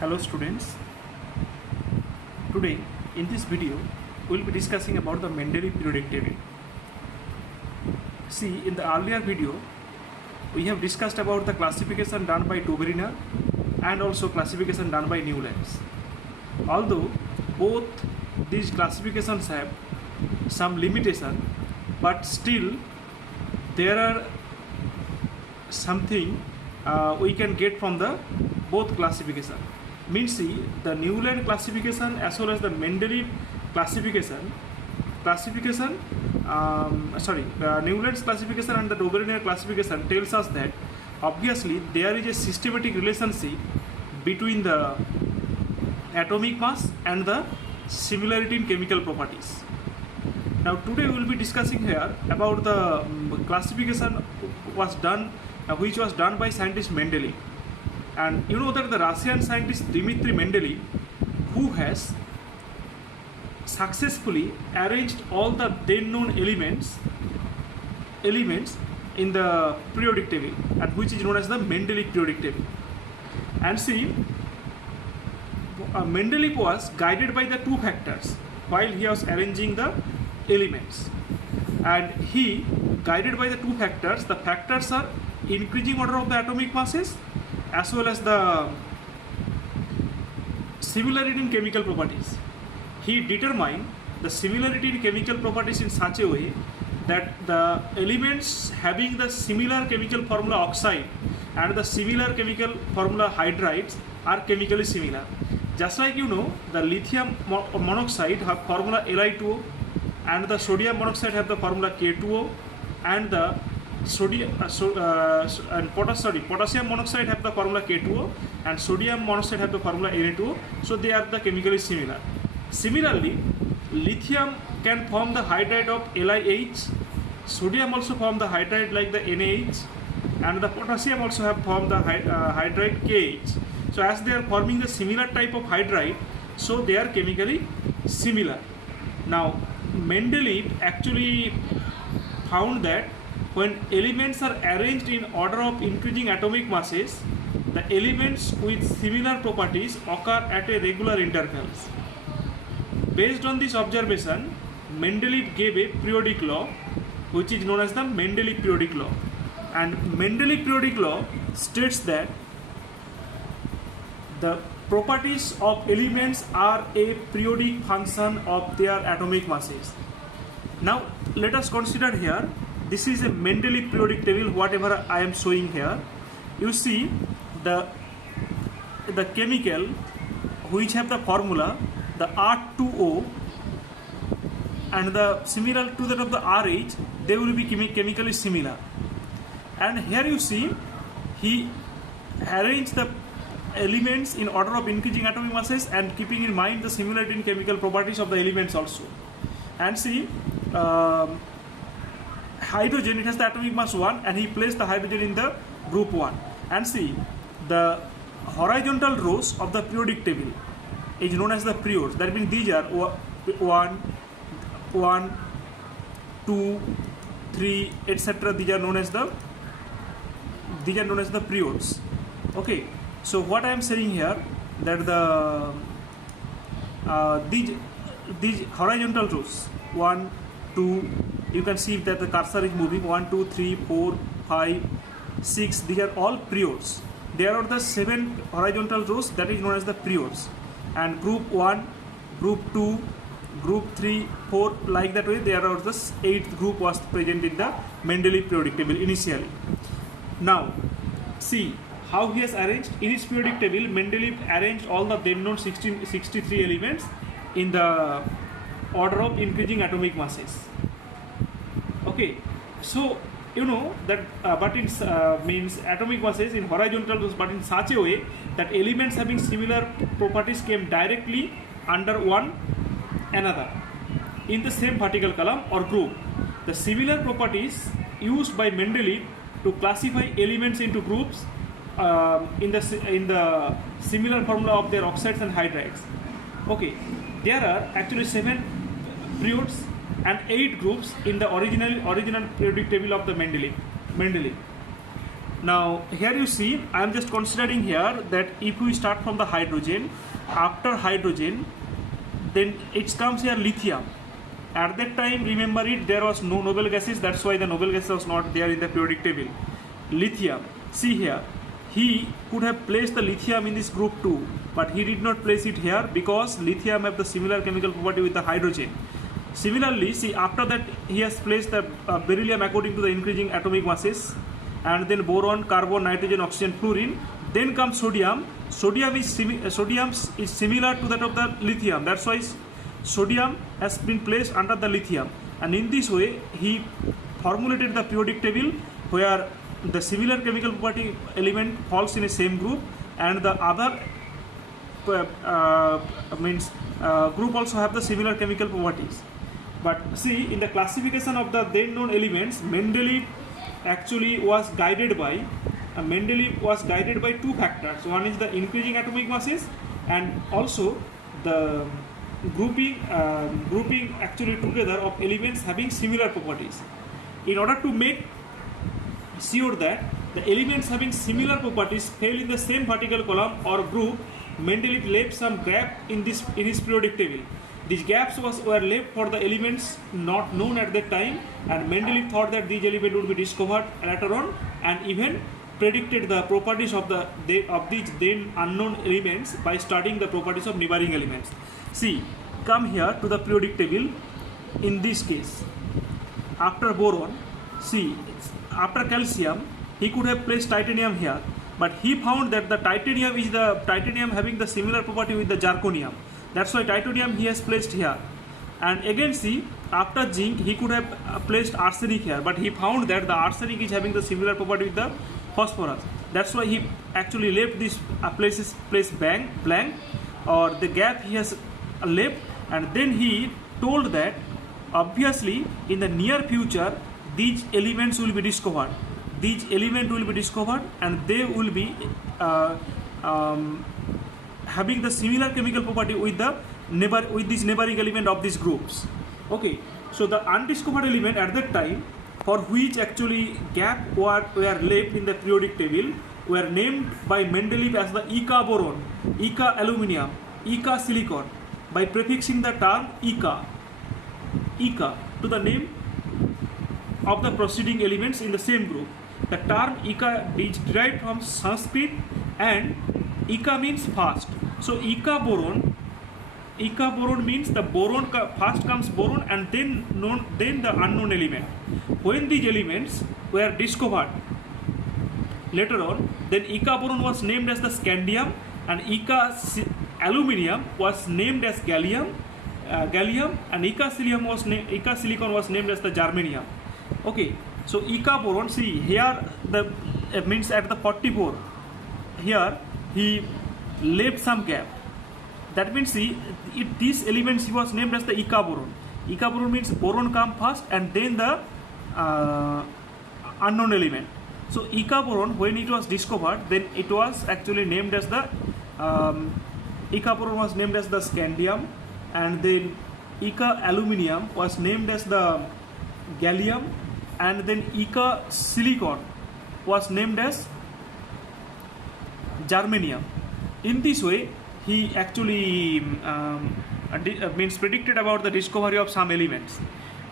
Hello students. Today in this video we will be discussing about the Mendeleev periodic table. See, in the earlier video we have discussed about the classification done by Dobereiner and also classification done by Newlands. Although both these classifications have some limitation, but still there are something we can get from the both classification. Means see, the Newland classification as well as the Mendeleev classification, Newland's classification and the Dobereiner classification tells us that obviously there is a systematic relationship between the atomic mass and the similarity in chemical properties. Now today we will be discussing here about the classification which was done by scientist Mendeleev. And you know that the Russian scientist Dmitry Mendeleev, who has successfully arranged all the then known elements in the periodic table, and which is known as the Mendeleev periodic table. And see, Mendeleev was guided by the two factors while he was arranging the elements, and he guided by the two factors. The factors are increasing order of the atomic masses as well as the similarity in chemical properties. He determined the similarity in chemical properties in such a way that the elements having the similar chemical formula oxide and the similar chemical formula hydrides are chemically similar. Just like you know, the lithium monoxide have formula Li2O, and the sodium monoxide have the formula K2O, and the potassium monoxide have the formula K2O, and sodium monoxide have the formula Na2O. So they are the chemically similar. Similarly, lithium can form the hydride of LiH, sodium also form the hydride like the NaH, and the potassium also have formed the hydride KH. So as they are forming the similar type of hydride, so they are chemically similar. Now Mendeleev actually found that when elements are arranged in order of increasing atomic masses, the elements with similar properties occur at a regular intervals. Based on this observation, Mendeleev gave a periodic law which is known as the Mendeleev periodic law. And Mendeleev periodic law states that the properties of elements are a periodic function of their atomic masses. Now let us consider here, this is a Mendeleev periodic table, whatever I am showing here. You see the chemical which have the formula the R2O and the similar to that of the RH, they will be chemically similar. And here you see he arranged the elements in order of increasing atomic masses and keeping in mind the similarity in chemical properties of the elements also. And see, hydrogen, it has the atomic mass 1, and he placed the hydrogen in the group 1. And see, the horizontal rows of the periodic table is known as the periods. That means these are 1, 2, 3, etc. These are known as the periods. Okay. So what I am saying here, that the these horizontal rows 1, 2, you can see that the cursor is moving 1, 2, 3, 4, 5, 6. These are all periods. There are the 7 horizontal rows that is known as the periods, and group 1, group 2, group 3, 4, like that way there are the 8th group was present in the Mendeleev periodic table initially. Now see how he has arranged. In his periodic table, Mendeleev arranged all the then known 63 elements in the order of increasing atomic masses. Okay, so you know that but in means atomic masses in horizontal rows, but in such a way that elements having similar properties came directly under one another in the same vertical column or group. The similar properties used by Mendeleev to classify elements into groups in the similar formula of their oxides and hydrides. Okay, there are actually 7 periods and 8 groups in the original periodic table of the Mendeleev. Now here you see, I am just considering here that if we start from the hydrogen, after hydrogen, then it comes here lithium. At that time, remember it, there was no noble gases, that's why the noble gas was not there in the periodic table. Lithium, see here, he could have placed the lithium in this group 2, but he did not place it here because lithium have the similar chemical property with the hydrogen. Similarly, see, after that he has placed the beryllium according to the increasing atomic masses, and then boron, carbon, nitrogen, oxygen, fluorine. Then comes sodium. Sodium is similar to that of the lithium. That's why sodium has been placed under the lithium. And in this way, he formulated the periodic table where the similar chemical property element falls in a same group, and the other group also have the similar chemical properties. But see, in the classification of the then known elements, Mendeleev actually was guided by two factors. One is the increasing atomic masses, and also the grouping actually together of elements having similar properties. In order to make sure that the elements having similar properties fell in the same vertical column or group, Mendeleev left some gap in his periodic table. These gaps were left for the elements not known at that time, and Mendeleev thought that these elements would be discovered later on, and even predicted the properties of these then unknown elements by studying the properties of neighboring elements. See, come here to the periodic table. In this case, after boron, see, after calcium, he could have placed titanium here, but he found that the titanium is the titanium having the similar property with the zirconium. That's why titanium he has placed here. And again, see, after zinc, he could have placed arsenic here, but he found that the arsenic is having the similar property with the phosphorus. That's why he actually left this place blank, or the gap he has left, and then he told that obviously in the near future these elements will be discovered. These elements will be discovered, and they will be having the similar chemical property with this neighboring element of these groups. Okay, so the undiscovered element at that time, for which actually gap were left in the periodic table, were named by Mendeleev as the Eka boron, Eka aluminium, Eka silicon, by prefixing the term Eka to the name of the preceding elements in the same group. The term Eka is derived from Sanskrit, and Eka means fast. So Eka boron means the boron first comes boron, and then the unknown element. When these elements were discovered later on, then Eka boron was named as the scandium, and Eka aluminium was named as gallium, and Eka silicon was named as the germanium. Okay, so Eka boron, see here the means at the 44, here he left some gap. That means, see, these elements he was named as the Eka boron. Eka boron means boron come first and then the unknown element. So Eka boron, when it was discovered, then it was actually named as the Eka boron was named as the scandium, and then Eka aluminium was named as the gallium, and then Eka silicon was named as germanium. In this way, he actually predicted about the discovery of some elements.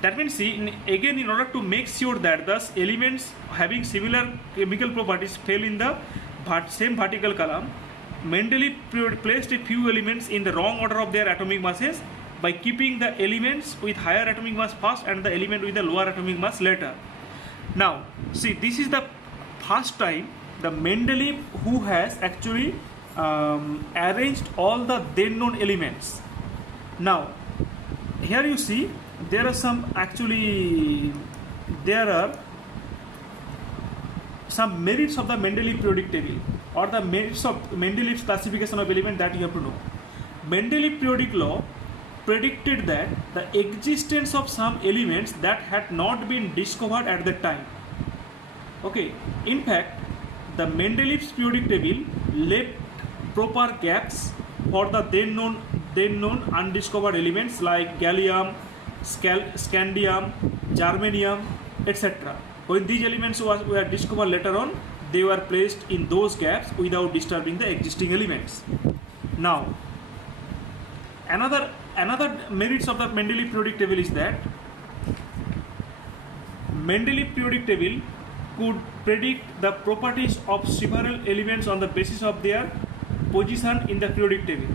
That means, see, again, in order to make sure that the elements having similar chemical properties fell in the same vertical column, Mendeleev placed a few elements in the wrong order of their atomic masses by keeping the elements with higher atomic mass first and the element with the lower atomic mass later. Now, see, this is the first time the Mendeleev who has actually arranged all the then known elements. Now, here you see there are some merits of the Mendeleev periodic table, or the merits of Mendeleev's classification of element that you have to know. Mendeleev periodic law predicted that the existence of some elements that had not been discovered at that time. Okay, in fact, the Mendeleev's periodic table left proper gaps for the then known undiscovered elements like gallium, scandium, germanium, etc. When these elements were discovered later on, they were placed in those gaps without disturbing the existing elements. Now, another merits of the Mendeleev periodic table is that Mendeleev periodic table could predict the properties of several elements on the basis of their position in the periodic table,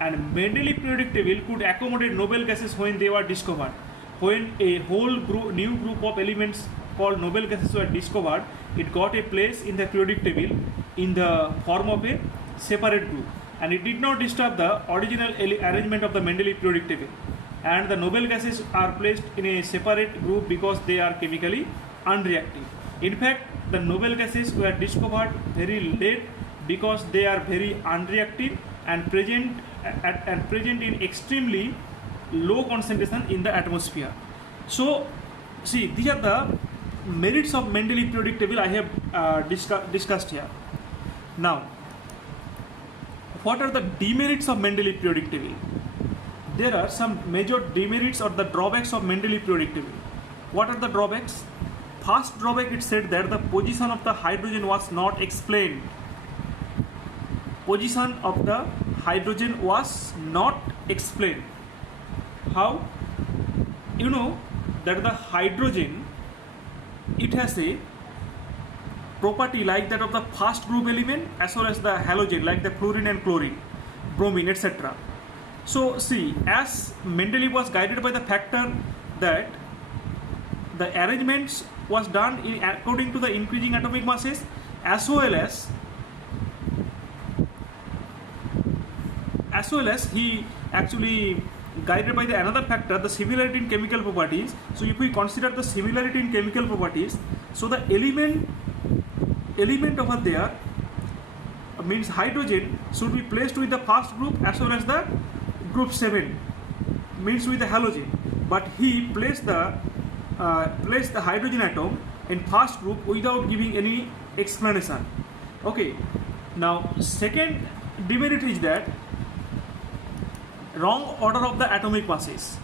and Mendeleev periodic table could accommodate noble gases when they were discovered. When a whole new group of elements called noble gases were discovered, it got a place in the periodic table in the form of a separate group, and it did not disturb the original arrangement of the Mendeleev periodic table. And the noble gases are placed in a separate group because they are chemically unreactive. In fact, the noble gases were discovered very late because they are very unreactive and present in extremely low concentration in the atmosphere. So, see, these are the merits of Mendeleev periodic table I have discussed here. Now, what are the demerits of Mendeleev periodic table? There are some major demerits or the drawbacks of Mendeleev periodic table. What are the drawbacks? First drawback, it said that the position of the hydrogen was not explained. Position of the hydrogen was not explained. How? You know that the hydrogen, it has a property like that of the first group element as well as the halogen like the fluorine and chlorine, bromine, etc. So see, as Mendeleev was guided by the factor that the arrangements was done according to the increasing atomic masses, as well as he actually guided by the another factor, the similarity in chemical properties. So if we consider the similarity in chemical properties, so the element over there means hydrogen should be placed with the first group as well as the group 7 means with the halogen, but he placed the hydrogen atom in first group without giving any explanation. Okay, now second demerit is that wrong order of the atomic masses.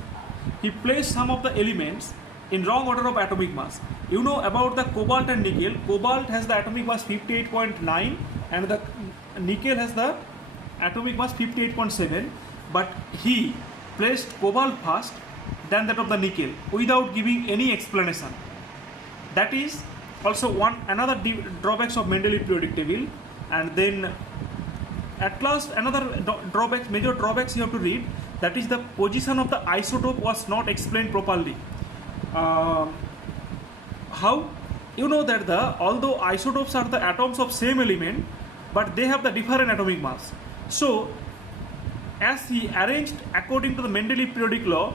He placed some of the elements in wrong order of atomic mass. You know about the cobalt and nickel. Cobalt has the atomic mass 58.9 and the nickel has the atomic mass 58.7, but he placed cobalt first than that of the nickel without giving any explanation. That is also another drawbacks of Mendeleev periodic table. And then at last another major drawbacks you have to read, that is the position of the isotope was not explained properly. How? You know that although isotopes are the atoms of same element, but they have the different atomic mass. So as he arranged according to the Mendeleev periodic law,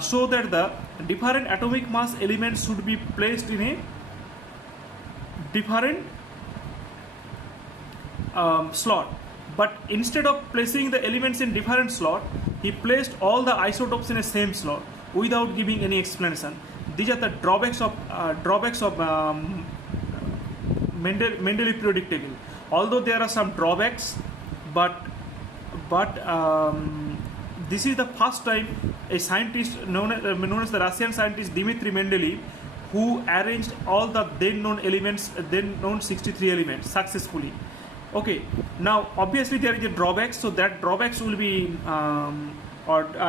so that the different atomic mass elements should be placed in a different slot, but instead of placing the elements in different slot, he placed all the isotopes in a same slot without giving any explanation. These are the drawbacks of Mendeleev periodic table. Although there are some drawbacks, but this is the first time a scientist known as the Russian scientist Dmitry Mendeleev, who arranged all the then known 63 elements successfully. Okay, now obviously there is a drawbacks, so that drawbacks will be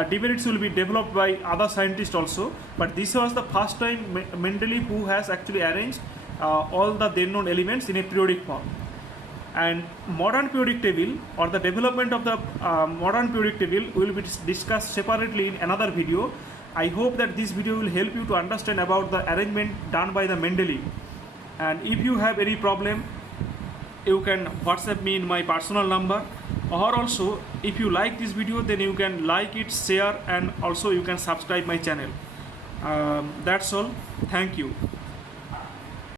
demerits will be developed by other scientists also, but this was the first time Mendeleev who has actually arranged all the then known elements in a periodic form. And modern periodic table or the development of the modern periodic table will be discussed separately in another video. I hope that this video will help you to understand about the arrangement done by the Mendeleev. And if you have any problem, you can WhatsApp me in my personal number, or also if you like this video, then you can like it, share, and also you can subscribe my channel. That's all. Thank you.